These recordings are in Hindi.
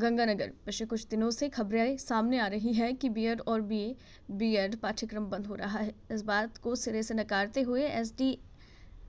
गंगानगर पिछले कुछ दिनों से खबरें सामने आ रही है कि बीएड और बीएड पाठ्यक्रम बंद हो रहा है। इस बात को सिरे से नकारते हुए एसडी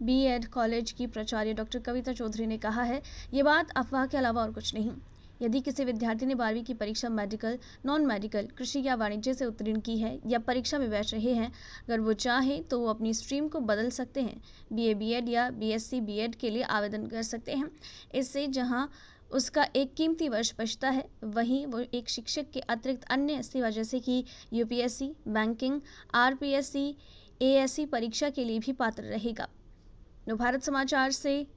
बीएड कॉलेज की प्राचार्य डॉक्टर कविता चौधरी ने कहा है, ये बात अफवाह के अलावा और कुछ नहीं। यदि किसी विद्यार्थी ने 12वीं की परीक्षा मेडिकल, नॉन मेडिकल, कृषि या वाणिज्य से उत्तीर्ण की है या परीक्षा में बैठ रहे हैं, अगर वो चाहें तो वो अपनी स्ट्रीम को बदल सकते हैं। बीए बीएड या बीएससी बीएड के लिए आवेदन कर सकते हैं। इससे जहां उसका एक कीमती वर्ष बचता है, वहीं वो एक शिक्षक के अतिरिक्त अन्य सेवा जैसे कि यूपीएससी, बैंकिंग, आरपीएससी, एएससी परीक्षा के लिए भी पात्र रहेगा। भारत समाचार से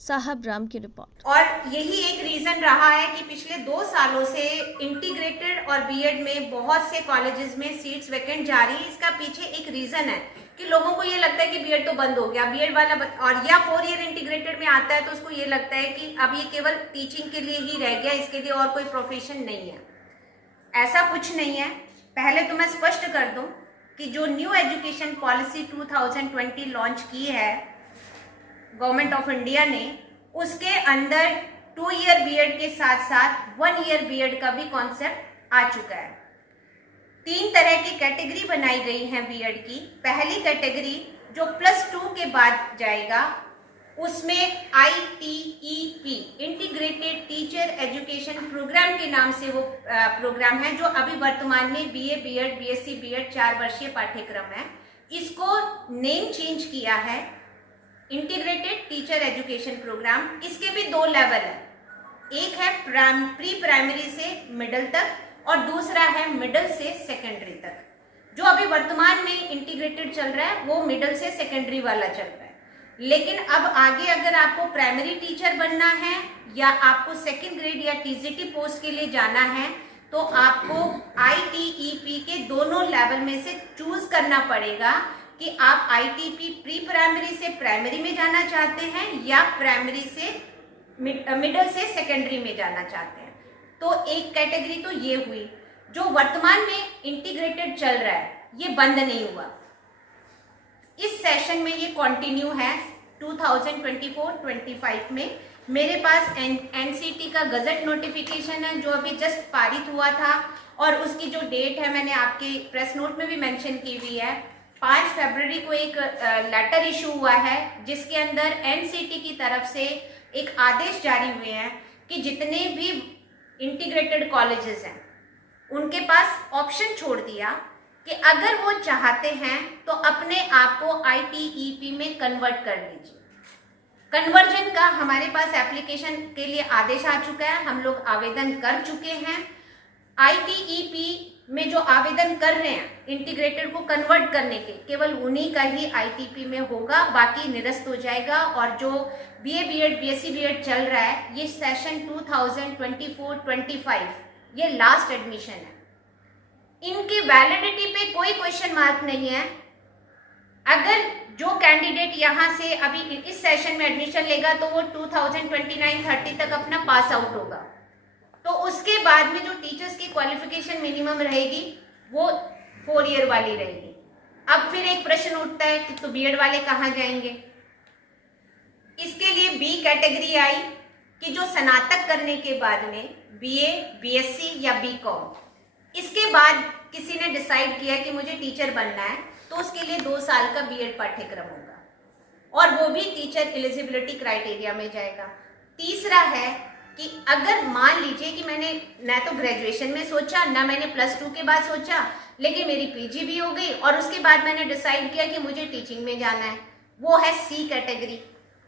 साहब राम की रिपोर्ट। और यही एक रीजन रहा है कि पिछले 2 सालों से इंटीग्रेटेड और बीएड में बहुत से कॉलेजेस में सीट्स वैकेंट जा रही है। इसका पीछे एक रीजन है कि लोगों को ये लगता है कि बीएड तो बंद हो गया, बीएड वाला और या 4 ईयर इंटीग्रेटेड में आता है तो उसको ये लगता है कि अब ये केवल टीचिंग के लिए ही रह गया, इसके लिए और कोई प्रोफेशन नहीं है। ऐसा कुछ नहीं है। पहले तो मैं स्पष्ट कर दूं कि जो न्यू एजुकेशन पॉलिसी 2020 लॉन्च की है गवर्नमेंट ऑफ इंडिया ने, उसके अंदर 2 ईयर बीएड के साथ साथ 1 ईयर बीएड का भी कॉन्सेप्ट आ चुका है। 3 तरह की कैटेगरी बनाई गई है बीएड की। पहली कैटेगरी जो +2 के बाद जाएगा, उसमें ITEP integrated teacher education program के नाम से वो प्रोग्राम है, जो अभी वर्तमान में बीए बीएड बीएससी बीएड 4 वर्षीय पाठ्यक्रम है। इसको नेम चेंज किया है इंटीग्रेटेड टीचर एजुकेशन प्रोग्राम। इसके भी 2 लेवल है, एक है प्री प्राइमरी से मिडिल तक और दूसरा है मिडिल से सेकेंडरी तक। जो अभी वर्तमान में इंटीग्रेटेड चल रहा है वो मिडिल से सेकेंडरी वाला चल रहा है। लेकिन अब आगे अगर आपको प्राइमरी टीचर बनना है या आपको सेकेंड ग्रेड या टीजीटी पोस्ट के लिए जाना है तो आपको ITEP के दोनों लेवल में से चूज करना पड़ेगा कि आप ITEP प्री प्राइमरी से प्राइमरी में जाना चाहते हैं या प्राइमरी से मिडिल से सेकेंडरी में जाना चाहते हैं। तो एक कैटेगरी तो ये हुई। जो वर्तमान में इंटीग्रेटेड चल रहा है ये बंद नहीं हुआ, इस सेशन में ये कंटिन्यू है 2024-25 में। मेरे पास एनसीटी का गजट नोटिफिकेशन है जो अभी जस्ट पारित हुआ था और उसकी जो डेट है मैंने आपके प्रेस नोट में भी मेंशन की हुई है। 5 फरवरी को एक लेटर इशू हुआ है जिसके अंदर एनसीटी की तरफ से एक आदेश जारी हुए हैं कि जितने भी इंटीग्रेटेड कॉलेजेस हैं उनके पास ऑप्शन छोड़ दिया कि अगर वो चाहते हैं तो अपने आप को ITEP में कन्वर्ट कर लीजिए। कन्वर्जन का हमारे पास एप्लीकेशन के लिए आदेश आ चुका है, हम लोग आवेदन कर चुके हैं। ITEP में जो आवेदन कर रहे हैं इंटीग्रेटेड को कन्वर्ट करने के, केवल उन्हीं का ही ITEP में होगा, बाकी निरस्त हो जाएगा। और जो बीए बीएड बीएससी बीएड चल रहा है ये सेशन 2024-25 ये लास्ट एडमिशन है। इनकी वैलिडिटी पे कोई क्वेश्चन मार्क नहीं है। अगर जो कैंडिडेट यहाँ से अभी इस सेशन में एडमिशन लेगा तो वो 2029-30 तक अपना पास आउट होगा, तो उसके बाद में जो टीचर्स की क्वालिफिकेशन मिनिमम रहेगी वो 4 ईयर वाली रहेगी। अब फिर एक प्रश्न उठता है कि तो बीएड वाले कहाँ जाएंगे। इसके लिए बी कैटेगरी आई कि जो स्नातक करने के बाद में बीए बीएससी या बीकॉम, इसके बाद किसी ने डिसाइड किया कि मुझे टीचर बनना है तो उसके लिए 2 साल का बीएड पाठ्यक्रम होगा और वो भी टीचर एलिजिबिलिटी क्राइटेरिया में जाएगा। तीसरा है कि अगर मान लीजिए कि मैंने ना तो ग्रेजुएशन में सोचा ना मैंने +2 के बाद सोचा, लेकिन मेरी पीजी भी हो गई और उसके बाद मैंने डिसाइड किया कि मुझे टीचिंग में जाना है, वो है सी कैटेगरी।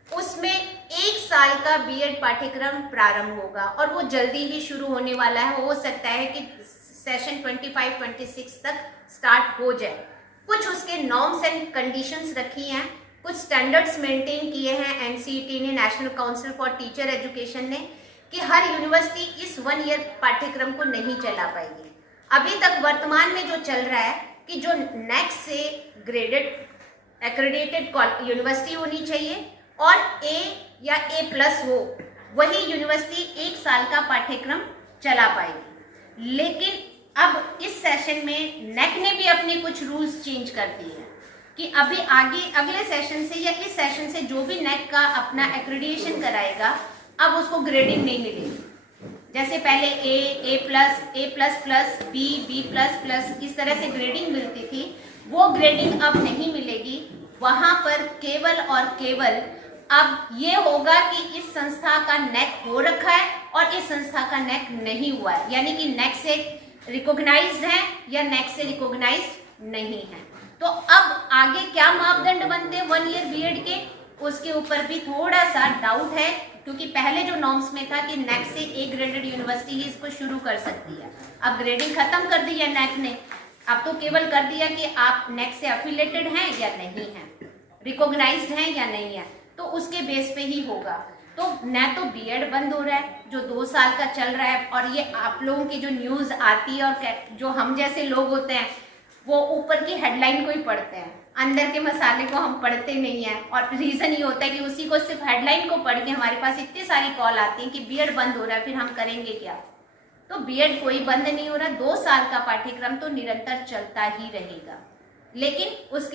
उसमें 1 साल का बीएड पाठ्यक्रम प्रारंभ होगा और वो जल्दी ही शुरू होने वाला है। हो सकता है कि सेशन 25-26 तक स्टार्ट हो जाए। कुछ उसके नॉर्म्स एंड कंडीशंस रखी हैं, कुछ स्टैंडर्ड्स मेंटेन किए हैं एनसीईटी ने, national council for teacher education ने, कि हर यूनिवर्सिटी इस 1 ईयर पाठ्यक्रम को नहीं चला पाएगी। अभी तक वर्तमान में जो चल रहा है कि जो नेक्स्ट से ग्रेडेड एक्रेडिटेड यूनिवर्सिटी होनी चाहिए और A या A+ हो, वही यूनिवर्सिटी 1 साल का पाठ्यक्रम चला पाएगी। लेकिन अब इस सेशन में नेक ने भी अपने कुछ रूल्स चेंज कर दिए हैं कि अभी आगे अगले सेशन से या इस सेशन से जो भी नेक का अपना एक्रेडिटेशन कराएगा अब उसको ग्रेडिंग नहीं मिलेगी। जैसे पहले A plus plus, B plus plus, इस तरह से ग्रेडिंग मिलती थी, वो ग्रेडिंग अब नहीं मिलेगी। वहां पर केवल और केवल अब ये होगा कि इस संस्था का नेक हो रखा है और इस संस्था का नेक नहीं हुआ है, यानी कि नेक से रिकॉग्नाइज्ड है या नेक से रिकॉग्नाइज्ड नहीं है। तो अब आगे क्या मापदंड बनते हैं 1 ईयर बीएड के, उसके ऊपर भी थोड़ा सा डाउट है, क्योंकि पहले जो नॉर्म्स में था कि नेक से ए ग्रेडेड यूनिवर्सिटी ही इसको शुरू कर सकती है। अब ग्रेडिंग खत्म कर दी है नेक ने, अब तो केवल कर दिया कि आप नेक से एफिलेटेड हैं या नहीं है, रिकॉग्नाइज्ड हैं या नहीं है, तो उसके बेस पे ही होगा। तो न तो बीएड बंद हो रहा है जो 2 साल का चल रहा है, और ये आप लोगों की जो न्यूज़ आती है और जो हम जैसे लोग होते हैं वो ऊपर की हेडलाइन को ही पढ़ते हैं, अंदर के मसाले को हम पढ़ते नहीं हैं। और रीज़न ये होता है कि उसी को सिर्फ हेडलाइन को पढ़ के हमारे पास इतनी सारी कॉल आती हैं कि बीएड बंद हो रहा है, फिर हम करेंगे क्या। तो बीएड कोई बंद नहीं हो रहा, 2 साल का पाठ्यक्रम तो निरंतर चलता ही रहेगा, लेकिन उसके